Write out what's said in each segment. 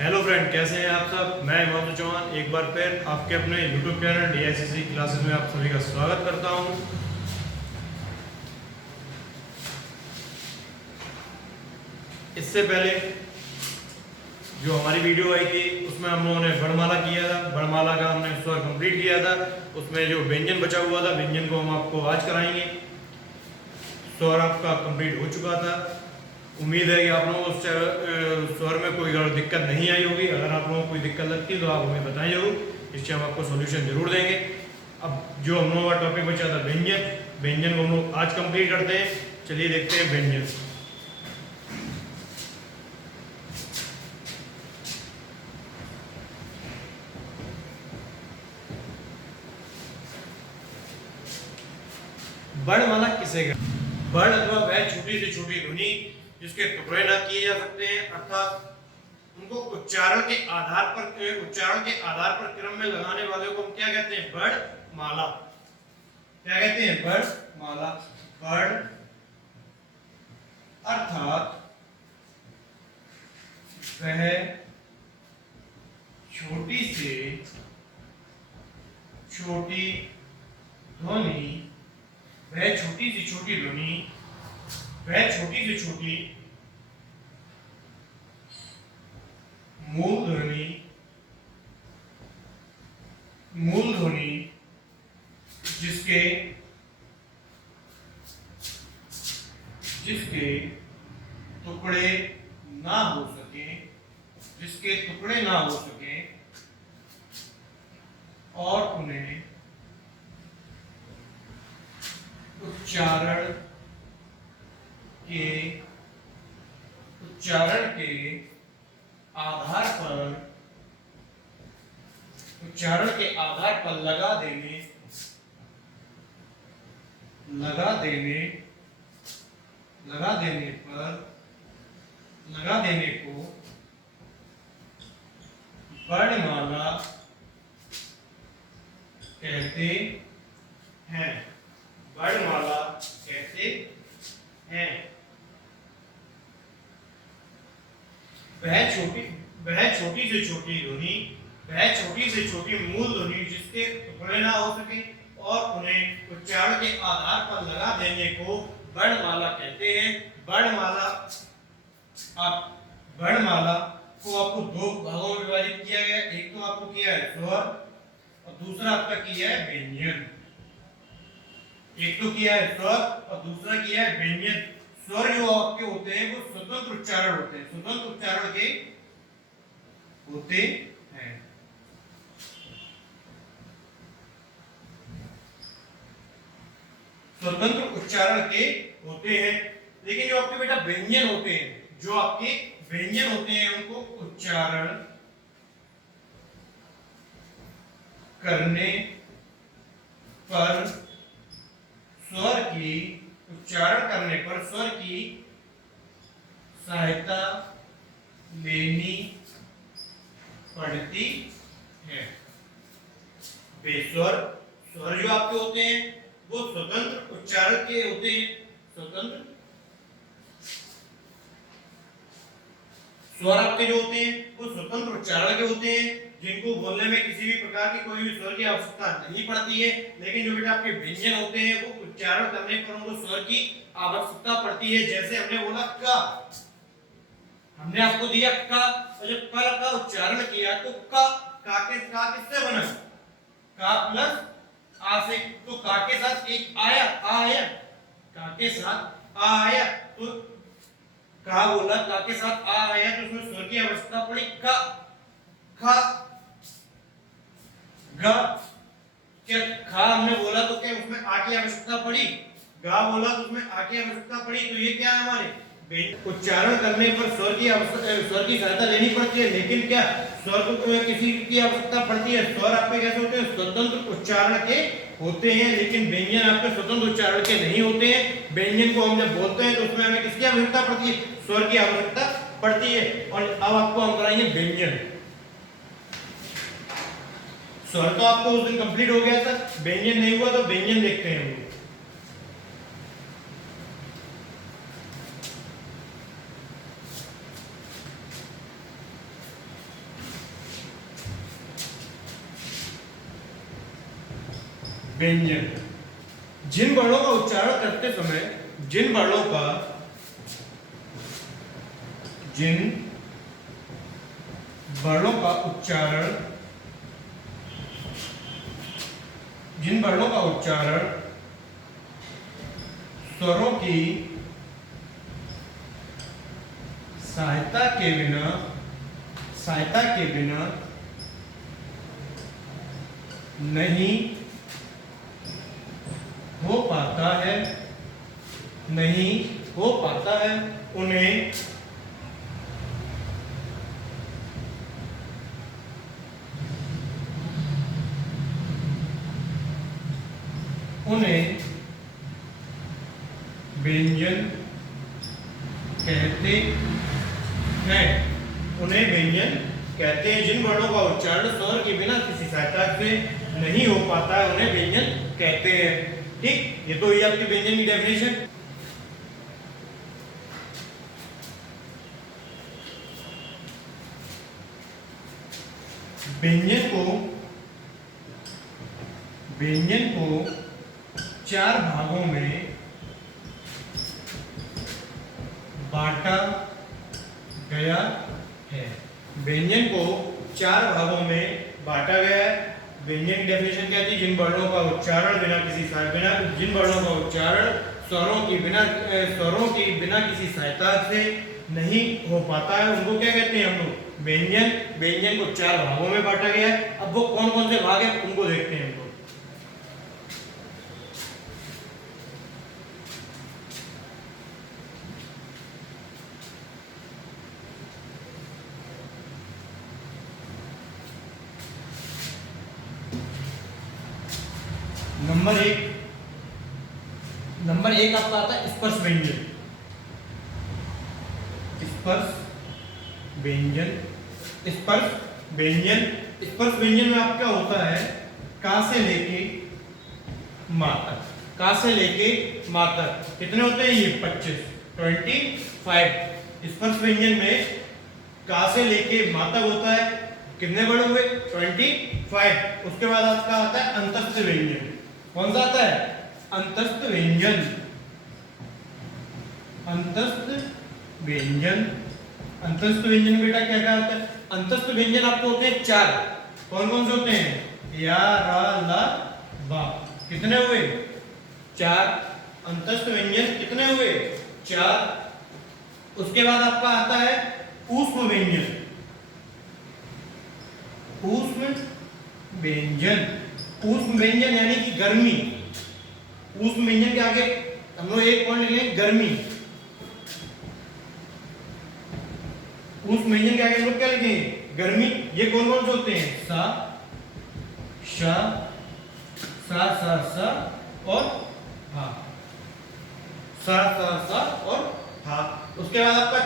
Hello friend, कैसे हैं आप सब। मैं हिमांशु चौहान एक बार फिर आपके अपने यूट्यूब चैनल DICC क्लासेस में आप सभी का स्वागत करता हूं। इससे पहले जो हमारी वीडियो आई थी उसमें हम लोगों ने वर्णमाला किया था। वर्णमाला का हमने स्वर कंप्लीट किया था। उसमें जो व्यंजन बचा हुआ था, व्यंजन को हम आपको आज कराएंगे। स्वर आपका कंप्लीट हो चुका था। उम्मीद है कि आप लोगों को स्वर में कोई दिक्कत नहीं आई होगी। अगर आप लोगों को कोई दिक्कत लगती है तो आप हमें बताएं जरूर, इससे हम आपको सॉल्यूशन जरूर देंगे। अब जो हम लोगों का टॉपिक बचा था व्यंजन, व्यंजन को हम लोग आज कंप्लीट करते हैं। चलिए देखते हैं व्यंजन। वर्णमाला किसे कहते हैं? वर्ण अथवा वह छोटी से छोटी ध्वनि जिसके टुकड़े न किए जा सकते हैं, अर्थात उनको उच्चारण के आधार पर क्रम में लगाने वाले को हम क्या कहते हैं? वर्णमाला। क्या कहते हैं? वर्णमाला। वर्ण अर्थात वह छोटी से छोटी ध्वनि, वह छोटी से छोटी ध्वनि, वह छोटी से छोटी मूल ध्वनि, मूल ध्वनि जिसके जिसके टुकड़े ना हो सके, जिसके टुकड़े ना हो सके और उन्हें उच्चारण के आधार पर लगा देने को वर्णमाला कहते हैं। वर्णमाला कहते हैं। वह छोटी से छोटी ध्वनि, वह छोटी से छोटी मूल ध्वनि जिसके टुकड़े ना हो सके और उन्हें उच्चारण के आधार पर लगा देने को वर्णमाला कहते हैं। वर्णमाला को आपको दो भागों में विभाजित किया गया। एक तो आपको किया है स्वर और दूसरा आपका किया है व्यंजन। एक तो किया है स्वर और दूसरा किया है व्यंजन। स्वर जो आपके होते हैं वो स्वतंत्र उच्चारण होते हैं, स्वतंत्र उच्चारण के होते हैं। स्वतंत्र उच्चारण के होते हैं। लेकिन जो आपके बेटा व्यंजन होते हैं, जो आपके व्यंजन होते हैं उनको उच्चारण करने पर स्वर की सहायता लेनी पड़ती है। स्वर जो आपके होते हैं वो स्वतंत्र उच्चारण के होते हैं। स्वतंत्र स्वर आपके जो होते हैं वो स्वतंत्र उच्चारण के होते हैं, जिनको बोलने में किसी भी प्रकार की कोई भी स्वर की आवश्यकता नहीं पड़ती है। लेकिन जो बेटा आपके व्यंजन होते हैं वो उच्चारण करने पर उनको स्वर की आवश्यकता पड़ती है। जैसे हमने बोला का, हमने आपको दिया का, और जब का का उच्चारण किया तो का किससे बना? का प्लस आ से। तो का के साथ एक आया, आ आया, का के साथ आ आया, तो का बोला, का के साथ आ आया तो उसमें स्वर की आवश्यकता पड़ी। का खा गा, क्या खा हमने बोला तो क्या उसमें आ की आवश्यकता पड़ी? गा बोला तो उसमें आ की आवश्यकता पड़ी। तो ये क्या है? हमारे उच्चारण करने पर स्वर की सहायता लेनी पड़ती है। लेकिन क्या स्वर को किसी की आवश्यकता पड़ती है? स्वर आपके कैसे होते हैं? स्वतंत्र उच्चारण के होते हैं। लेकिन व्यंजन आपके स्वतंत्र उच्चारण के नहीं होते हैं। व्यंजन को हम जब बोलते हैं तो उसमें हमें किसकी आवश्यकता पड़ती है? स्वर की आवश्यकता पड़ती है। और अब आपको हम कराएंगे व्यंजन। स्वर तो आपको उस दिन कंप्लीट हो गया था, व्यंजन नहीं हुआ, तो व्यंजन देखते हैं हम लोग। व्यंजन। जिन वर्णों का उच्चारण करते समय जिन वर्णों का उच्चारण स्वरों की सहायता के बिना नहीं हो पाता है उन्हें व्यंजन कहते हैं। जिन वर्णों का उच्चारण स्वर के बिना किसी सहायता से नहीं हो पाता है उन्हें व्यंजन कहते हैं। ठीक, ये तो हुई आपकी व्यंजन की डेफिनेशन। व्यंजन को 4 भागों में बांटा गया है। व्यंजन को 4 भागों में बांटा गया है। व्यंजन की डेफिनेशन क्या थी? जिन वर्णों का उच्चारण स्वरों की बिना किसी सहायता से नहीं हो पाता है उनको क्या कहते हैं हम लोग? व्यंजन को 4 भागों में बांटा गया है। अब वो कौन कौन से भाग है उनको देखते हैं हम लोग। नंबर एक आपका आता है स्पर्श व्यंजन। स्पर्श व्यंजन में आपका होता है का से लेके मा तक। कितने होते हैं ये? 25। स्पर्श व्यंजन में का से लेके मा तक होता है। कितने वर्ड हुए? 25। उसके बाद आपका आता है अंतस्थ व्यंजन। कौन सा आता है? अंतस्थ व्यंजन बेटा क्या क्या होता है? अंतस्थ व्यंजन आपको होते हैं 4। कौन कौन से होते हैं? या, रा, ला, बा। कितने हुए? 4 अंतस्थ व्यंजन। कितने हुए? 4। उसके बाद आपका आता है ऊष्म व्यंजन। ऊष्म व्यंजन यानी कि गर्मी। ऊष्म व्यंजन के आगे हम लोग एक पॉइंट लिखेंगे, गर्मी। ऊष्म व्यंजन के आगे हम लोग क्या लिखेंगे? गर्मी। ये कौन कौन से होते हैं? सा, शा, सा और हा। सा और हा। उसके बाद आपका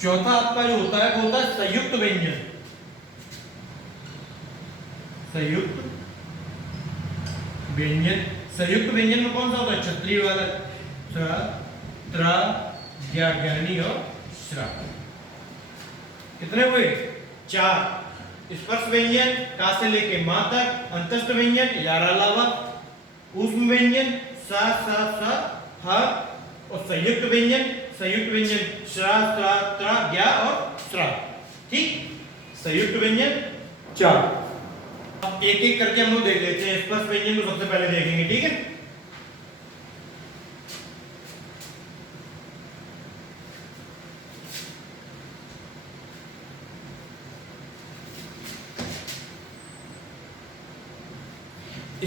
चौथा आपका जो होता है वो होता है संयुक्त व्यंजन। संयुक्त व्यंजन में कौन सा होता है? क्षत्रिय वाला त्रा, ज्ञा, ज्ञानी और श्रा। कितने हुए? 4। स्पर्श व्यंजन का से लेके मा तक, अंतस्थ व्यंजन यारा लावा, ऊष्म व्यंजन सा हा और संयुक्त व्यंजन श्रा, त्रा, ज्ञा और श्रा। ठीक, संयुक्त व्यंजन 4। अब एक एक करके हम लोग देख लेते हैं। स्पर्श व्यंजन को सबसे पहले देखेंगे। ठीक है,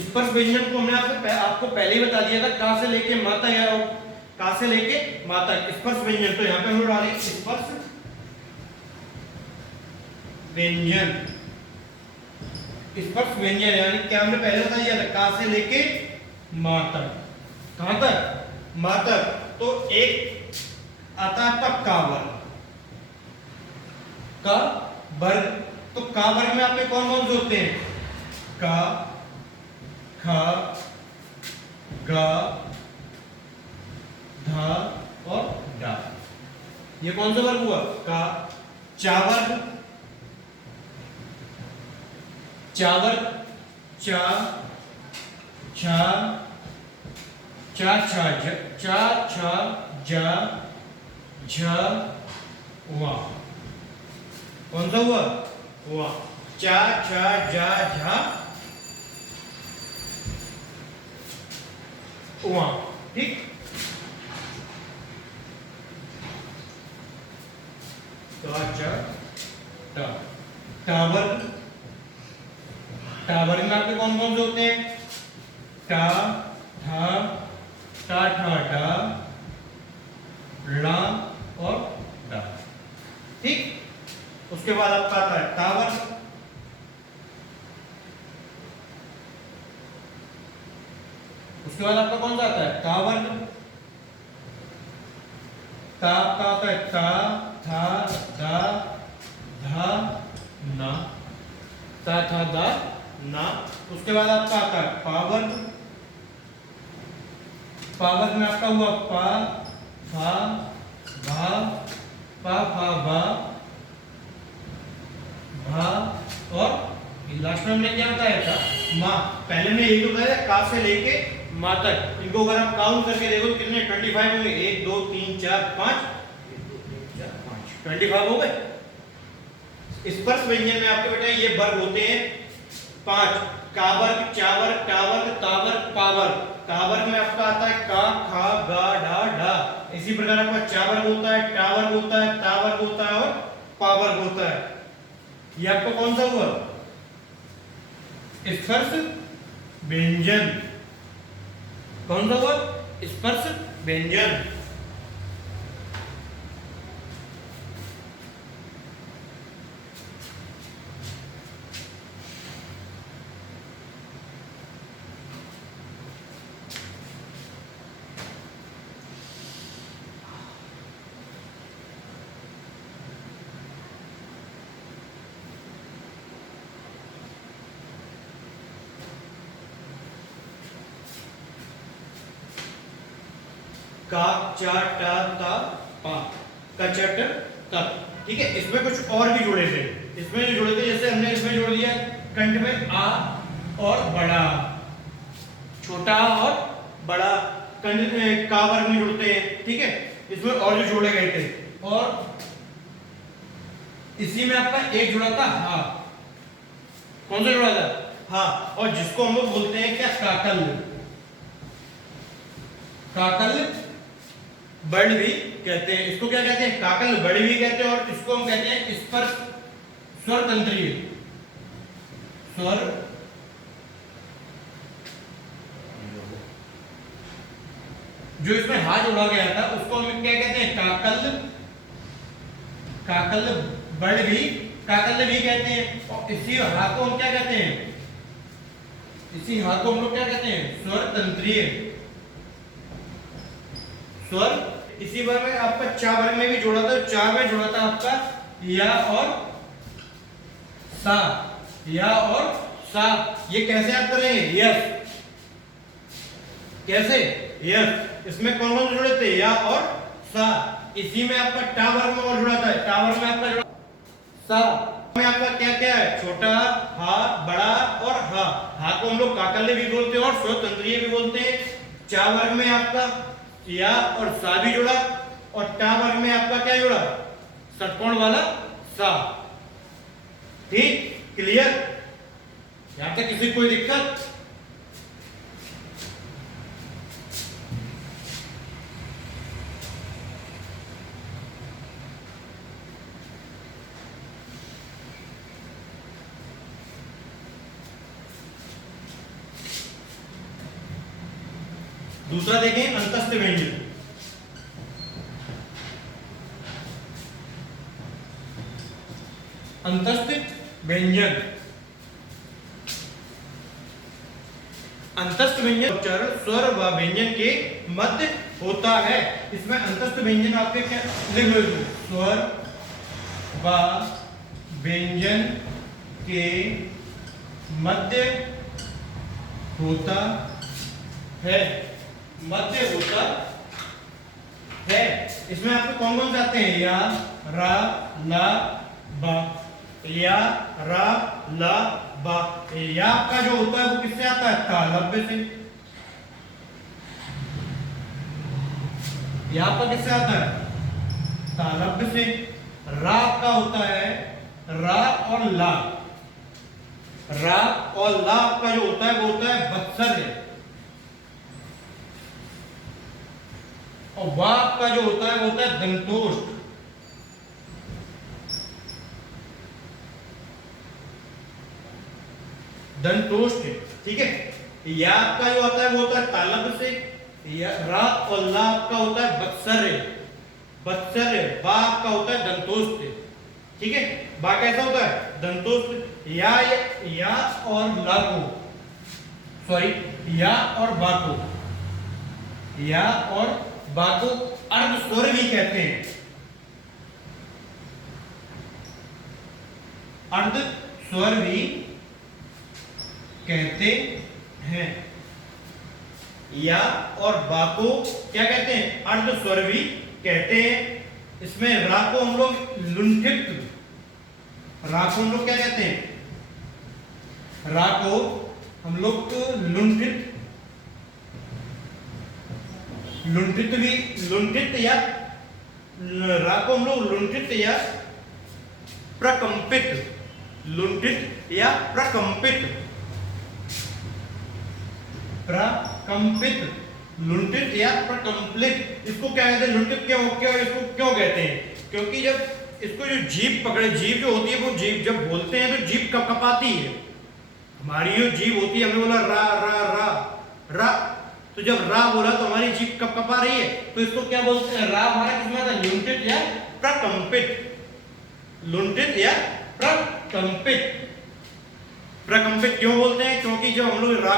स्पर्श व्यंजन को हमने आपको पहले ही बता दिया था। का से लेके मा तक स्पर्श व्यंजन। तो यहाँ पे हम लोग डालेंगे स्पर्श व्यंजन यानी क्या हमने पहले बता दिया था? का से लेके मा तक। कहां तक? मा तक। तो एक आता है आपका का वर्ग। तो का वर्ग में आपके कौन कौन से होते हैं? का, खा, गा, धा और डा। ये कौन सा वर्ग हुआ? का। चा वर्ग चावर, चा छा चा छा चा छा जा झ वा। कौन सा हुआ? वा। चा छा जा झा वा। ठीक। टावर, टावर में आपके कौन कौन से होते हैं? टा था टा ठा डा ला और डा। ठीक। उसके बाद आपका आता है टावर, उसके बाद आपका कौन सा आता है? टावर। ता का आता है ता था दा धा ना, ता था दा ना। उसके बाद आपका आता है पावर, पावर में आपका हुआ पा फा भा पा फा भा भा और लास्ट में हमने क्या बताया था? माँ। पहले ने यही तो बताया का से लेके माँ तक। इनको अगर आप काउंट करके देखो तो कितने 25 होंगे? 1 2 3 4 5 25 हो गए। स्पर्श व्यंजन में आपके बेटा ये वर्ग होते हैं 5। कावर्ग, चावर्ग, टावर्ग, तावर्ग, पावर्ग। कावर्ग में आपका आता है का खा गा ढा ढा। इसी प्रकार आपका चावर्ग होता है, टावर्ग होता है, तावर्ग होता है और पावर्ग होता है। ये आपका कौन सा हुआ? स्पर्श व्यंजन। कौन सा हुआ? स्पर्श व्यंजन। का चा टा ता पा कचट तक। ठीक है। इसमें कुछ और भी जुड़े थे। इसमें जो जुड़े थे, जैसे हमने इसमें जोड़ दिया कंठ में आ और बड़ा, छोटा और बड़ा कंठ का वर्ग में जुड़ते हैं। ठीक है। इसमें और जो जोड़े गए थे, और इसी में आपका एक जुड़ा था हा। कौन सा जुड़ा था? हा। और जिसको हम लोग बोलते हैं क्या? काकल। काकल बर्ड भी कहते हैं। इसको क्या कहते हैं? काकल बर्ड भी कहते हैं। और इसको हम कहते हैं स्पर्श स्वर तंत्रीय। स्वर जो इसमें हा जोड़ा गया था उसको हम क्या कहते हैं? काकल, काकल बर्ड भी, काकल भी कहते हैं। और इसी हा को हम क्या कहते हैं? इसी हा को हम लोग क्या कहते हैं? स्वर तंत्रीय। स्वर। इसी बार में आपका चा वर्ग में भी जोड़ा था। चा में जोड़ा था आपका या और सा। या और सा। ये कैसे याद करेंगे? यस। कैसे? यस। इसमें कौन कौन जुड़े थे? या और सा। इसी में आपका टा वर्ग में और जुड़ा था। टा वर्ग में आपका जुड़ा सा में आपका क्या क्या है? छोटा, हा, बड़ा और हा। हा को हम लोग काकल्य भी बोलते हैं और स्वर तंत्रीय भी बोलते हैं। चा वर्ग में आपका या और सा भी जुड़ा, और टा वर्ग में आपका क्या जुड़ा? षटकोण वाला सा। ठीक। क्लियर? यहां तक किसी कोई दिक्कत? दूसरा देखें अंतस्थ व्यंजन। अंतस्थ व्यंजन, अंतस्थ व्यंजन उच्चारण स्वर व व्यंजन के मध्य होता है। इसमें अंतस्थ व्यंजन आपके क्या लिख लो? स्वर व व्यंजन के मध्य होता है। मध्य होता है। इसमें आपको कौन कौन से आते हैं? या, रा, ला, बा। या, रा, ला, बा। या आपका जो होता है वो किससे आता है? तालव्य से। या आपका किससे आता है? तालव्य से। रा आपका होता है रा और ला। रा और ला आपका जो होता है वो होता है वत्सर्य। और वा आपका जो होता है वो होता है दंतोष्ठ। दंतोष्ठ, ठीक है। या आपका जो होता है वो होता है तालव्य से। या रा और ला आपका होता है वत्सर्य। वत्सर्य। बा आपका होता है दंतोष्ठ, ठीक है। बा कैसा होता है? दंतोष्ठ। या और ला को, सॉरी, या और बा को, या और बा को अर्ध स्वर भी कहते हैं। अर्ध स्वर भी कहते हैं। या और बा को क्या कहते हैं? अर्ध स्वर भी कहते हैं। इसमें रा को हम लोग लुंठित, रा को हम लोग क्या कहते हैं? रा को हम लोग लुंठित, लुंठित भी, लुंठित या रा को हम लोग लुंठित या प्रकंपित, लुंठित या प्रकंपित, प्रकंपित, लुंठित या प्रकंपित। इसको क्या कहते हैं? लुंठित क्यों इसको क्यों कहते हैं? क्योंकि जब इसको जो जीभ पकड़े, जीभ जो होती है वो जीभ जब बोलते हैं तो जीभ कपकपाती है। हमारी जो जीभ होती है, हमने बोला रा रा रा रा, तो जब रा बोला तो हमारी जीभ कपकपा रही है, तो इसको क्या बोलते हैं? रा हमारा किसमें आता है? लुंठित या प्रकंपित, लुंठित या प्रकंपित। प्रकंपित क्यों बोलते हैं? क्योंकि जब हम लोग रा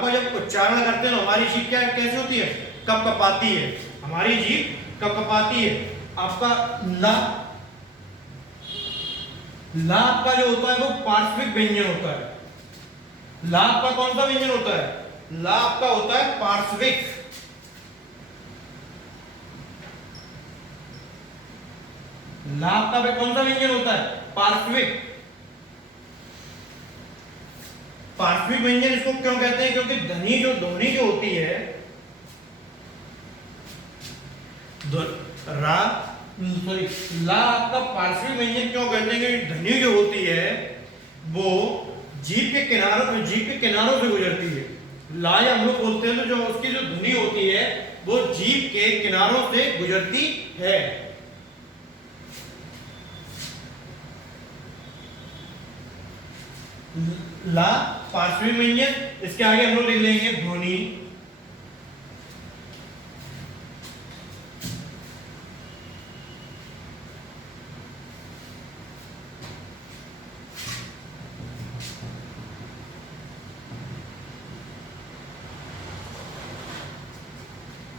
का जब उच्चारण करते हैं तो हमारी जीभ क्या कैसे होती है? कपकपाती है, हमारी जीभ कपकपाती है। आपका ला, ला आपका जो होता है वो पार्श्विक व्यंजन होता है। ला आपका कौन सा व्यंजन होता है? ला आपका होता है पार्श्विक। ला आपका कौन सा व्यंजन होता है? पार्श्विक। पार्श्विक व्यंजन इसको क्यों कहते हैं? क्योंकि ध्वनि जो होती है, रा, सॉरी, ला आपका पार्श्विक व्यंजन क्यों कहते हैं? क्योंकि ध्वनि जो होती है वो जीभ के किनारों से गुजरती है। ला या हम लोग बोलते हैं तो जो उसकी जो ध्वनि होती है वो जीभ के किनारों से गुजरती है। ला पार्श्विक व्यंजन। इसके आगे हम लोग लिख लेंगे ध्वनि।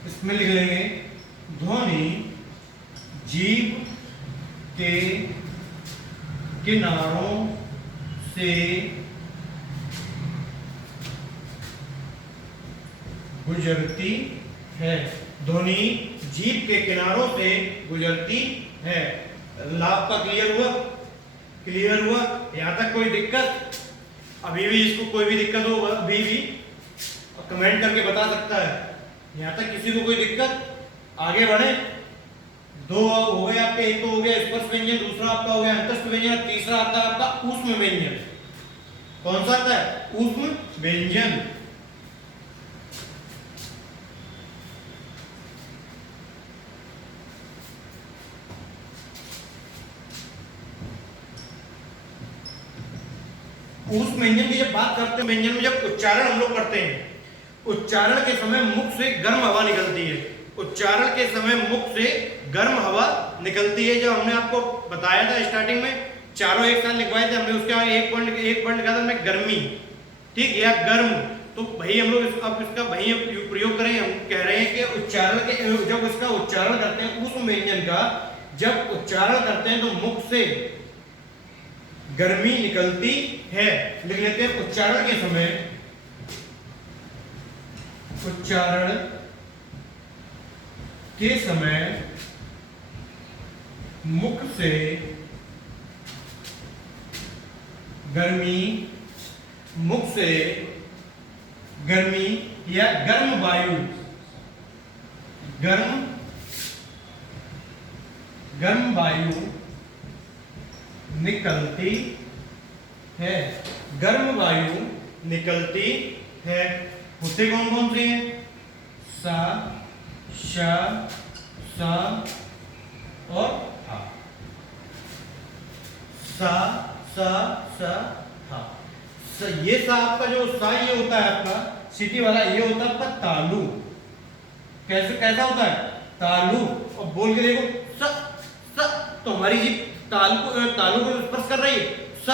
इसमें लिख लेंगे ध्वनि जीभ के किनारों से गुजरती है। ध्वनि जीभ के किनारों से गुजरती है। लाभ का क्लियर हुआ? क्लियर हुआ? यहां तक कोई दिक्कत? अभी भी इसको कोई भी दिक्कत हो अभी भी कमेंट करके बता सकता है। यहां तक किसी को कोई दिक्कत? आगे बढ़े। दो हो गए आपके, एक तो हो गया स्पर्श व्यंजन, दूसरा आपका हो गया अंतस्थ व्यंजन, तीसरा आता है आपका ऊष्म व्यंजन। कौन सा आता है? ऊष्म व्यंजन। ऊष्म व्यंजन की जब बात करते हैं, व्यंजन में जब उच्चारण हम लोग करते हैं, उच्चारण के समय मुख से गर्म हवा निकलती है। उच्चारण के समय मुख से गर्म हवा निकलती है। जब हमने आपको बताया था स्टार्टिंग में, चारों एक साथ लिखवाए थे हमने, उसके आगे एक पॉइंट लिखा था मैं गर्मी, ठीक, या गर्म। तो भाई हम लोग अब इसका भाई प्रयोग करें। हम कह रहे हैं कि उच्चारण के जब इसका उच्चारण करते हैं ऊष्म व्यंजन का, जब उच्चारण करते हैं तो मुख से गर्मी निकलती है। लिख लेते हैं उच्चारण के समय, उच्चारण के समय मुख से गर्मी, मुख से गर्मी या गर्म वायु, गर्म वायु निकलती है, गर्म वायु निकलती है। होते कौन कौन से हैं? सा, श, स और हा। सा, स, स, हा। ये सा आपका जो सा ये होता है आपका सिटी वाला, ये होता है आपका तालु। कैसे कैसा होता है? तालु। और बोल के देखो स, स, तो हमारी जीभ तालु को स्पर्श कर रही है। स,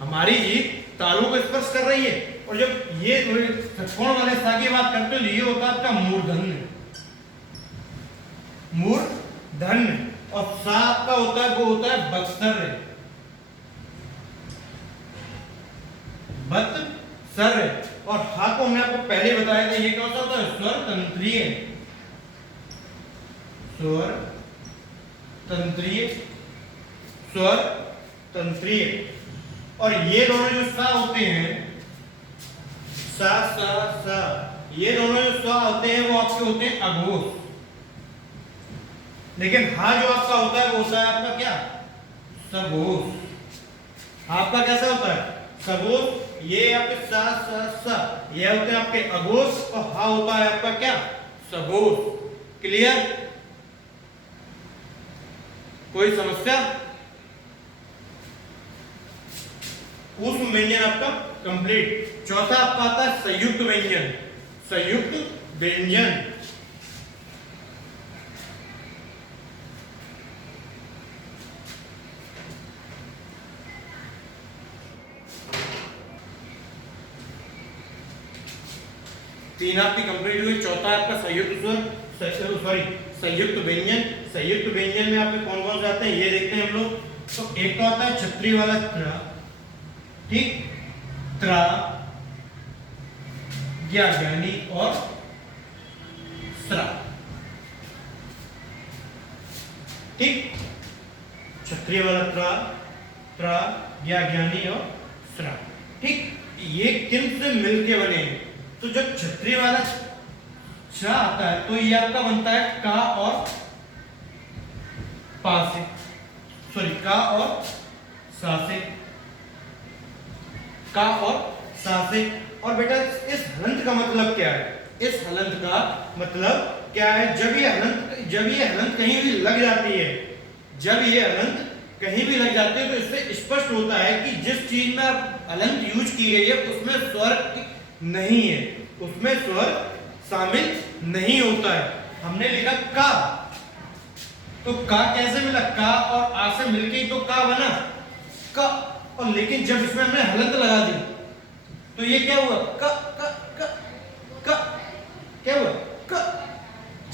हमारी जीभ तालु को स्पर्श कर रही है। और जब ये षटकोण वाले सा की बात करते हो, ये होता है आपका मूर्धन्य, मूर्धन्य। और सा आपका होता है, वो होता है बत्सर, बत्सर। और हा को हमने आपको पहले बताया था, ये क्या होता है? स्वर तंत्रीय, स्वर तंत्रीय, स्वर तंत्रीय। और ये दोनों जो सा होते हैं, सा सा सा, ये दोनों जो सा होते हैं वो आपके होते हैं अघोष। लेकिन हा जो आपका होता है वो होता है आपका क्या? सघोष। आपका कैसा होता है? सघोष। ये आपके सा सा सा, ये होते हैं आपके अघोष। और हा होता है आपका क्या? सघोष। क्लियर? कोई समस्या? ऊष्म व्यंजन आपका कंप्लीट। चौथा आपका आता है संयुक्त व्यंजन, संयुक्त व्यंजन। तीन आपकी कंप्लीट हुई। चौथा आपका संयुक्त स्वर, सॉरी संयुक्त व्यंजन। संयुक्त व्यंजन में आपके कौन कौन से आते हैं ये देखते हैं हम लोग। तो एक तो आता है छतरी वाला त्रा, ठीक, त्रा, ज्ञानी और स्रा, ठीक। छतरी वाला त्रा, त्रा, ज्ञानी और स्रा, ठीक। ये किन से मिलके बने हैं? तो जब छतरी वाला छ आता है तो ये आपका बनता है का और पा से, सॉरी का और सा से, का और सा से। और बेटा इस हलंत का मतलब क्या है? इस हलंत का मतलब क्या है? जब ये हलंत कहीं भी लग जाती है, जब ये हलंत कहीं भी लग जाती है तो इससे स्पष्ट होता है कि जिस चीज में आप हलंत यूज की गई है उसमें स्वर नहीं है, उसमें स्वर शामिल नहीं होता है। हमने लिखा का, तो का कैसे मिला? का और आ से मिलके ही तो का बना, का। और लेकिन जब इसमें हमने हलंत लगा दी तो ये क्या हुआ? क, क, क, क, क्या हुआ? क।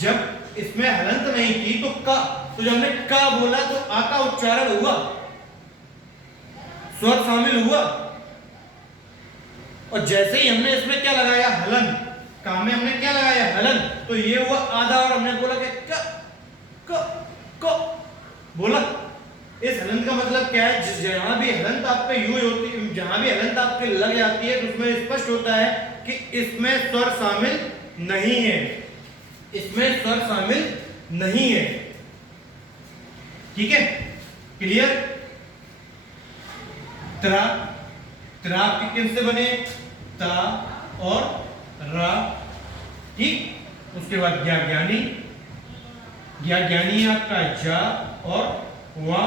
जब इसमें हलंत नहीं की तो का, तो जब हमने का बोला तो आ का उच्चारण हुआ, स्वर शामिल हुआ। और जैसे ही हमने इसमें क्या लगाया? हलन। का में हमने क्या लगाया? हलन। तो ये हुआ आधा और हमने बोला कि क, क, क बोला। इस हलंत का मतलब क्या है? जहां भी हलंत आपके यूज होती है, जहां भी हलंत आपके लग जाती है तो उसमें स्पष्ट होता है कि इसमें स्वर शामिल नहीं है, इसमें स्वर शामिल नहीं है। ठीक है, क्लियर? त्रा, त्रा आपके किन से बने? ता और रा, ठीक। उसके बाद ज्ञानी, ज्ञानी आपका जा और वा,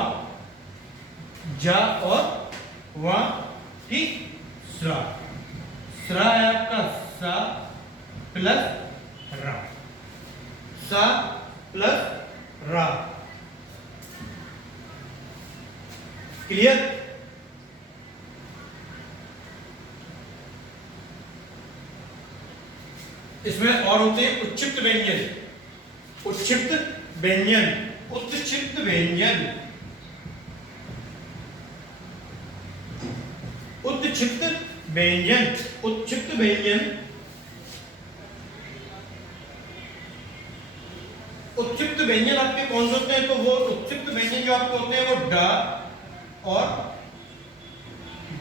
जा और वा, ठीक। स्रा, स्रा है आपका सा प्लस रा, सा प्लस रा। क्लियर? इसमें और होते हैं उच्चिप्त व्यंजन, उच्चिप्त व्यंजन, उत्क्षिप्त व्यंजन, उत्क्षिप्त व्यंजन, उत्क्षिप्त व्यंजन। उत्क्षिप्त व्यंजन आपके कौन से होते हैं? तो वो उत्क्षिप्त व्यंजन जो आपके होते हैं वो ड और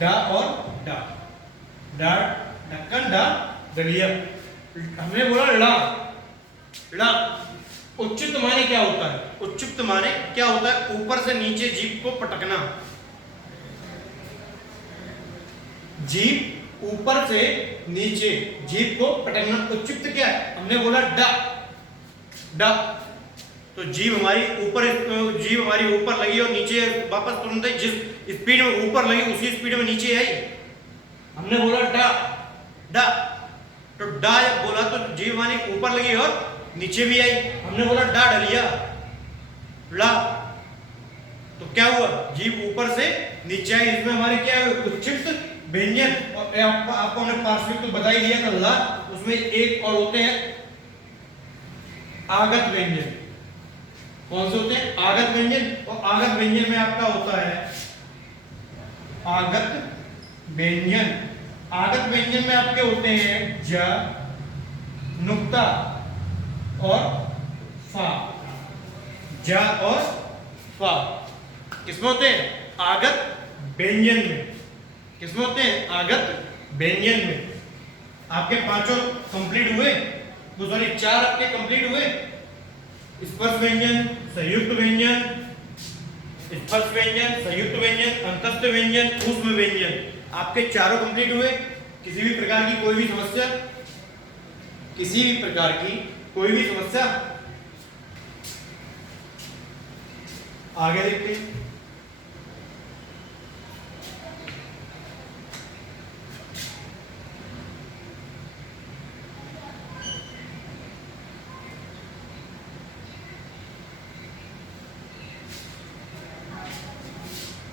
डा और डा, डा ढक्कन, डा दलिया। हमने बोला ला, ला उच्चित माने क्या होता है? उच्चित माने क्या होता है? ऊपर से नीचे जीभ को पटकना, जीभ ऊपर से नीचे जीभ को पटकना उच्चित क्या है? हमने बोला डा, डा। तो जीभ हमारी ऊपर, जीभ हमारी ऊपर लगी और नीचे वापस तुरंत जिस स्पीड में ऊपर लगी उसी स्पीड में नीचे आई। हमने बोला डा, डा। तो डा जब बोला तो जीभ हमारी ऊपर लगी और नीचे भी आई। हमने बोला डा डलिया, ला। तो क्या हुआ? जीभ ऊपर से नीचे आई। इसमें हमारे क्या है? उच्चित व्यंजन। और आपको हमने पार्श्विक तो बता ही दिया था ला, उसमें एक और होते हैं आगत व्यंजन। कौन से होते हैं? आगत व्यंजन। और आगत व्यंजन में आपका होता है आगत व्यंजन। आगत व्यंजन में आपके होते हैं ज, नुक्ता और फा, जा और फा। किसमें होते हैं? आगत व्यंजन में। किसमें होते हैं? आगत व्यंजन में। आपके पांचों कंप्लीट हुए, तो सॉरी 4 आपके कंप्लीट हुए। स्पर्श व्यंजन, संयुक्त व्यंजन, स्पर्श व्यंजन, संयुक्त व्यंजन, अंतस्थ व्यंजन, ऊष्म व्यंजन, आपके चारों कंप्लीट हुए। किसी भी प्रकार की कोई भी समस्या, किसी भी प्रकार की कोई भी समस्या? आगे देखते हैं।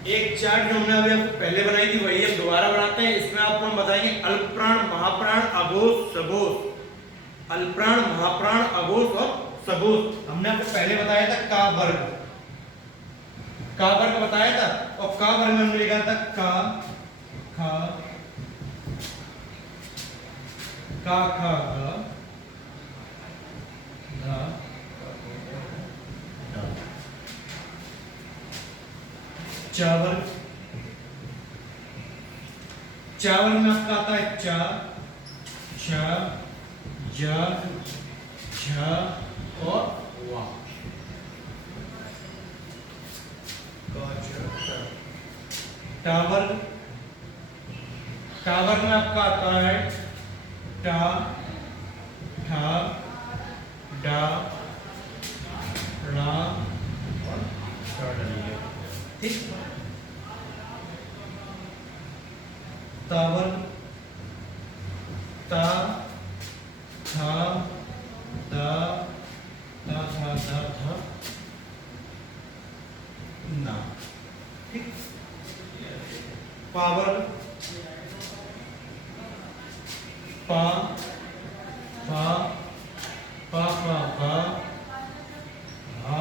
एक चार्ट जो हमने अभी आपको पहले बनाई थी वही हम दोबारा बनाते हैं। इसमें आपको हम बताएंगे अल्पप्राण, महाप्राण, अघोष, सघोष। अल्पप्राण, महाप्राण, अघोष और सघोष। हमने आपको पहले बताया था का वर्ग, का वर्ग बताया था। और का वर्ग में हमने लिखा था का, खा, का, खा, गा, धा, चावल। चावल में आपका आता है चा, छा, जा, झा और वा। टावर, टावर में आपका आता है टा, ठा, डा, ड़ा और डलिया। ठीक। तावर, ता, था, दा, ता, था, दा, था, ना। ठीक। पावर, पा, फा, पा, फा, भा, भा,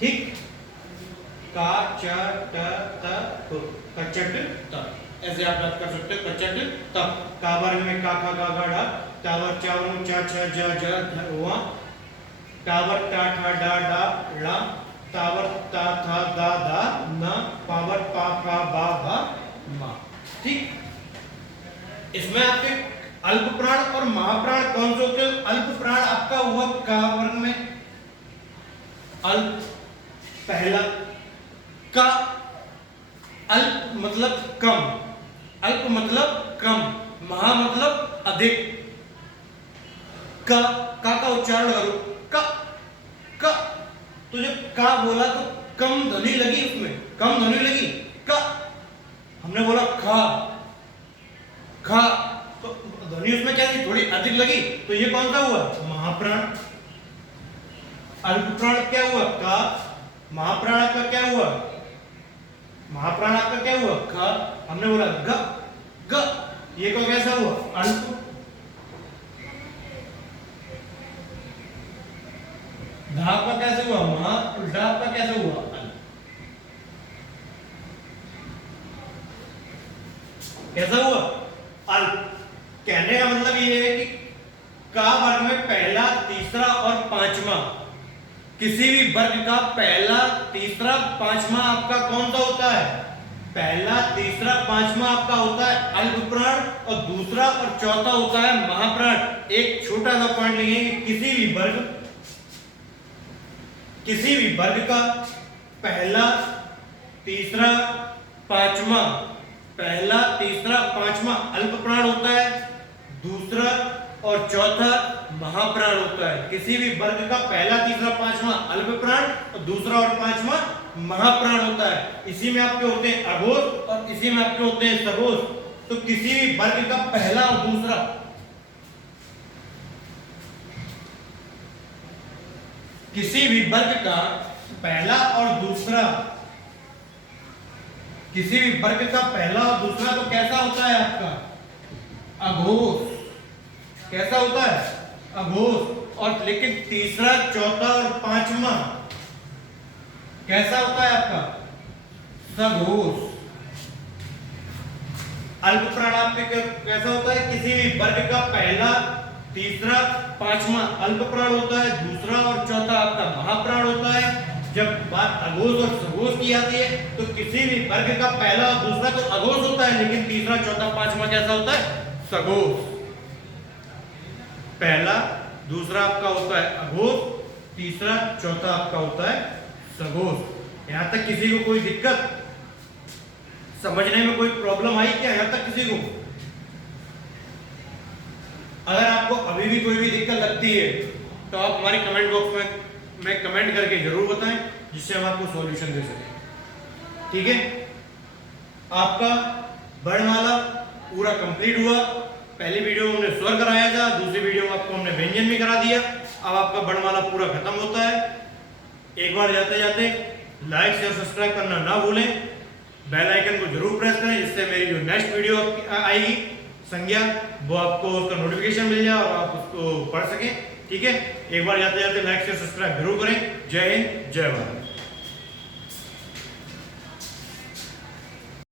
ठीक। का, च, ट, त, प, कचट, त। ऐसे आप बात कर सकते हो, कचट, त। का वर्ग में का, खा, गा, गा, डा। टावर, चावर में चा, छ, ज, ज, वा। टावर, टा, ठा, डा, डा, ला। टावर, ता, था, दा, धा, ना। पावर, पा, फा, बा, भा, मा। ठीक। इसमें आपके अल्पप्राण और महाप्राण कौन से होते हैं? अल्पप्राण आपका हुआ का वर्ग में अल्प, पहला का। अल्प मतलब कम, अल्प मतलब कम, महा मतलब अधिक। का उच्चारण करो, का, का। तो जब का बोला तो कम ध्वनि लगी, उसमें कम ध्वनि लगी का। हमने बोला खा, खा, तो ध्वनि उसमें क्या थी? थोड़ी अधिक लगी। तो ये कौन सा हुआ? महाप्राण। अल्पप्राण क्या हुआ? का। महाप्राण का क्या हुआ? महाप्राण आपका क्या हुआ? ख। हमने बोला ग, ग। ये को कैसा हुआ? अल्प। धा का कैसे हुआ? महा। उल्टा आपका कैसे हुआ? अल्प। कैसा हुआ? अल्प। कहने का मतलब ये है कि का वर्ग में पहला, तीसरा और पांचवा, किसी भी वर्ग का पहला, तीसरा, पांचवा आपका कौन सा होता है? पहला, तीसरा, पांचवा आपका होता है अल्प प्राण और दूसरा और चौथा होता है महाप्राण। एक छोटा सा पॉइंट लिखेंगे, किसी भी वर्ग का पहला, तीसरा, पांचवा, पहला, तीसरा, पांचवा अल्प प्राण होता है, दूसरा और चौथा महाप्राण होता है। किसी भी वर्ग का पहला, तीसरा, पांचवा अल्प प्राण और दूसरा और पांचवा महाप्राण होता है। इसी में आपके होते हैं अघोष और इसी में आपके होते हैं सघोष। तो किसी भी वर्ग का पहला और दूसरा, किसी भी वर्ग का पहला और दूसरा, किसी भी वर्ग का पहला और दूसरा तो कैसा होता है आपका अघोष। कैसा होता है अघोष। और लेकिन तीसरा, चौथा और पांचवा कैसा होता है आपका सघोष। अल्प प्राण आपके कैसा होता है, किसी भी वर्ग का पहला, तीसरा, पांचवा अल्प प्राण होता है, दूसरा और चौथा आपका महाप्राण होता है। जब बात अघोष और सघोष की आती है तो किसी भी वर्ग का पहला और दूसरा तो अघोष होता है, लेकिन तीसरा, चौथा, पांचवा कैसा होता है सघोष। पहला, दूसरा आपका होता है अघोष, तीसरा, चौथा आपका होता है सघोष। यहां तक किसी को कोई दिक्कत, समझने में कोई प्रॉब्लम आई क्या यहां तक किसी को? अगर आपको अभी भी कोई भी दिक्कत लगती है तो आप हमारे कमेंट बॉक्स में कमेंट करके जरूर बताएं, जिससे हम आपको सॉल्यूशन दे सकें। ठीक है, आपका वर्णमाला पूरा कंप्लीट हुआ। पहली वीडियो में हमने स्वर कराया था, दूसरी वीडियो में आपको हमने व्यंजन भी करा दिया। अब आपका वर्णमाला पूरा खत्म होता है। एक बार जाते जाते लाइक शेयर सब्सक्राइब करना ना भूलें, बेल आइकन को जरूर प्रेस करें, जिससे मेरी जो नेक्स्ट वीडियो आएगी संज्ञा, वो आपको उसका नोटिफिकेशन मिल जाए और आप उसको पढ़ सकें। ठीक है, एक बार जाते जाते लाइक शेयर सब्सक्राइब जरूर करें। जय हिंद, जय भारत।